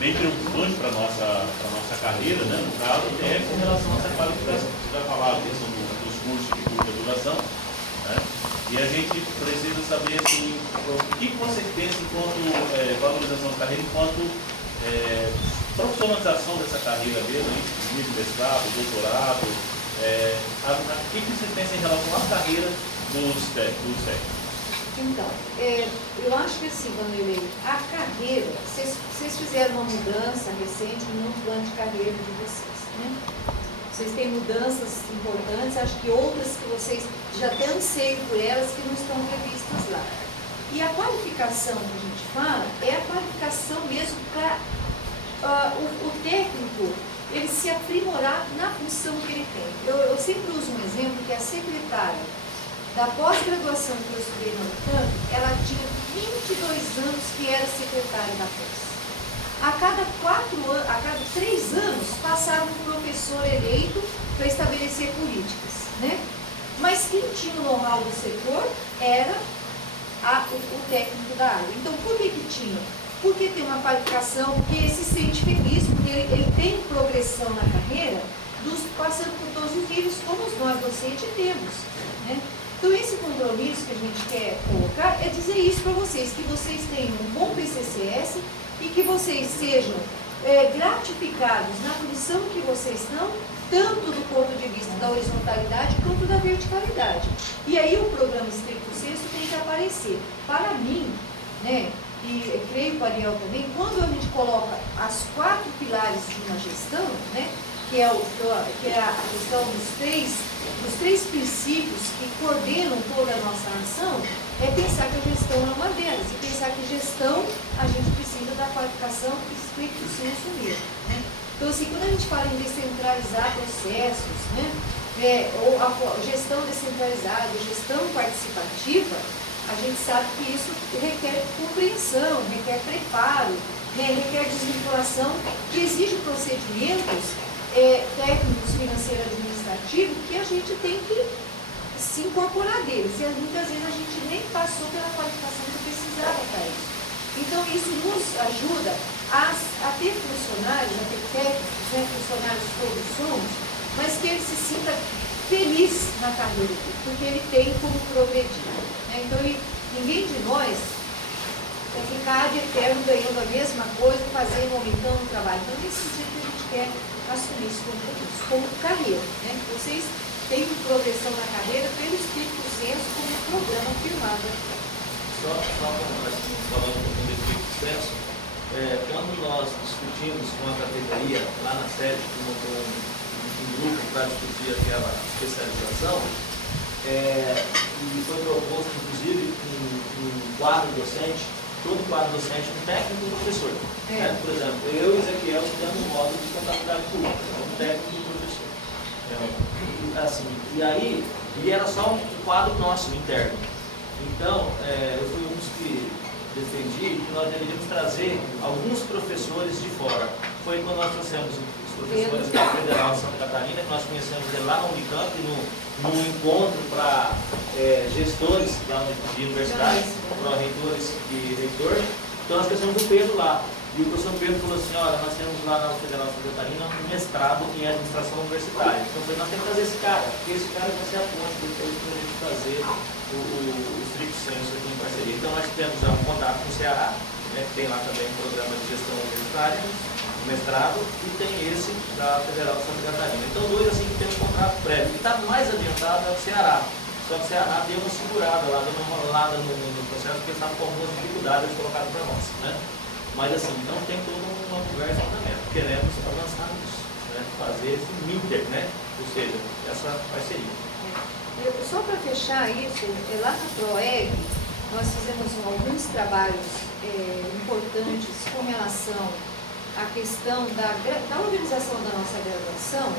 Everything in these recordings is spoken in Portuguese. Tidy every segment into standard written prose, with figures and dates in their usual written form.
bem preocupante para a nossa carreira, né? No caso, é com relação a essa qualificação. Você já falava a questão dos cursos de curta duração, né? E a gente precisa saber assim, o que você pensa enquanto valorização da carreira, enquanto profissionalização dessa carreira mesmo, nível mestrado, doutorado, o que você pensa em relação à carreira dos técnicos? Então, eu acho que assim, Vanderlei, a carreira, vocês fizeram uma mudança recente no plano de carreira de vocês, né? Vocês têm mudanças importantes, acho que outras que vocês já têm anseio por elas que não estão previstas lá. E a qualificação que a gente fala é a qualificação mesmo para o técnico ele se aprimorar na função que ele tem. Eu sempre uso um exemplo que a secretária da pós-graduação que eu estudei na Unicamp, ela tinha 22 anos que era secretária da pós. A cada 3 anos passaram um professor eleito para estabelecer políticas, né? Mas quem tinha o know-how do setor era o técnico da área. Então, por que tinha? Porque tem uma qualificação, porque ele se sente feliz, porque ele tem progressão na carreira, passando por todos os níveis, como nós docentes temos, né? Então, esse compromisso que a gente quer colocar é dizer isso para vocês, que vocês tenham um bom PCCS e que vocês sejam gratificados na função que vocês estão, tanto do ponto de vista da horizontalidade quanto da verticalidade. E aí o programa Stricto Sensu tem que aparecer. Para mim, né, e creio para o Ariel também, quando a gente coloca as 4 pilares de uma gestão, né, que é a questão dos três princípios que coordenam toda a nossa ação, é pensar que a gestão é uma delas, e pensar que gestão a gente precisa da qualificação Stricto Sensu mesmo, né? Então, assim, quando a gente fala em descentralizar processos, né, ou a gestão descentralizada, gestão participativa, a gente sabe que isso requer compreensão, requer preparo, requer desvinculação, que exige procedimentos técnicos, financeiros, administrativos, que a gente tem que se incorporar deles. E muitas vezes a gente nem passou pela qualificação que precisava para isso. Então, isso nos ajuda a ter funcionários, a ter técnicos, né, funcionários todos somos, mas que ele se sinta feliz na carreira dele, porque ele tem como progredir, né? Então, ninguém de nós vai ficar de eterno ganhando a mesma coisa, fazendo, aumentando o trabalho. Então, nesse sentido que a gente quer assumir esse compromisso como carreira, né? Vocês têm progressão na carreira pelo Stricto Sensu como um programa firmado aqui. Só assim, falando um pouquinho do Stricto Sensu, quando nós discutimos com a categoria lá na sede, que montou um grupo para discutir aquela especialização, e foi proposto, inclusive, um quadro docente, todo quadro docente, um técnico e um professor. Né? Por exemplo, eu e Ezequiel estudamos um módulo de contabilidade pública, um técnico e um professor. E era só um quadro nosso, interno. Então, eu fui um dos que defendi que nós deveríamos trazer alguns professores de fora. Foi quando nós trouxemos os professores da Federal de Santa Catarina, que nós conhecemos lá na Unicamp, num encontro para gestores de universidade, para reitores e reitor. Então nós trouxemos o Pedro lá. E o professor Pedro falou assim, olha, nós temos lá na Federal de Santa Catarina um mestrado em administração universitária. Então nós temos que trazer esse cara, porque esse cara vai ser a ponte depois para a gente fazer o Stricto Sensu aqui em parceria. Então nós temos já um contato com o Ceará, né, que tem lá também um programa de gestão universitária, mestrado, e tem esse da Federal de Santa Catarina. Então, dois assim que tem um contrato prévio. O que está mais adiantado é o Ceará. Só que o Ceará deu uma segurada lá, deu uma enrolada no processo, porque estava com algumas dificuldades colocadas para nós, né? Mas assim, então tem toda uma conversa também. Queremos avançar nisso, né? Fazer esse inter, né? Ou seja, essa parceria. Só para fechar isso, lá na PROEG, nós fizemos alguns trabalhos importantes com relação à questão da organização da nossa graduação.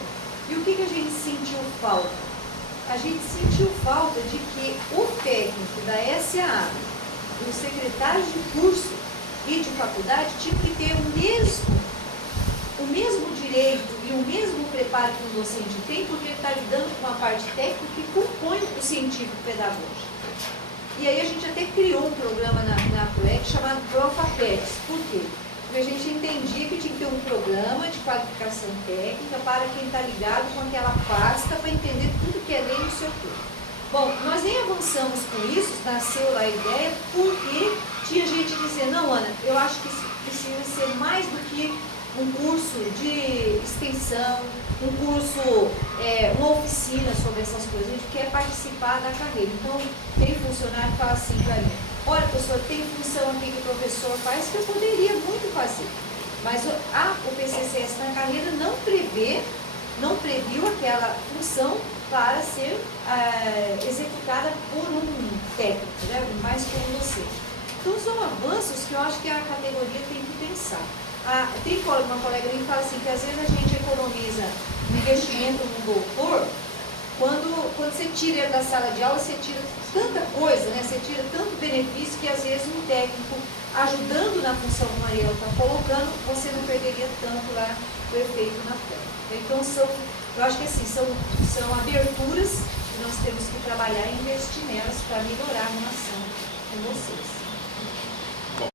E o que a gente sentiu falta? A gente sentiu falta de que o técnico da SAA, os secretários de curso e de faculdade, tinham que ter o mesmo direito e o mesmo preparo que um docente tem, porque ele está lidando com uma parte técnica que compõe o científico pedagógico. E aí a gente até criou um programa na PROEG chamado ProfaPETS. Por quê? a gente entendia que tinha que ter um programa de qualificação técnica para quem está ligado com aquela pasta para entender tudo que é lei no setor. Bom, nós nem avançamos com isso, nasceu a ideia, porque tinha gente dizendo, não, Ana, eu acho que isso precisa ser mais do que um curso de extensão, um curso, uma oficina sobre essas coisas, a gente quer participar da carreira. Então, tem funcionário que fala assim para mim, olha, professor, tem função aqui que o professor faz que eu poderia muito fazer, mas o PCCS na carreira não previu aquela função para ser executada por um técnico, né, mais como você. Então, são avanços que eu acho que a categoria tem que pensar. Tem uma colega que fala assim, que às vezes a gente economiza investimento no doutor, quando você tira ele da sala de aula, você tira tanta coisa, né? Você tira tanto benefício que às vezes um técnico ajudando na função que o Mariel está colocando, você não perderia tanto lá o efeito na técnica. Então, eu acho que assim, são aberturas que nós temos que trabalhar e investir nelas para melhorar a relação com vocês.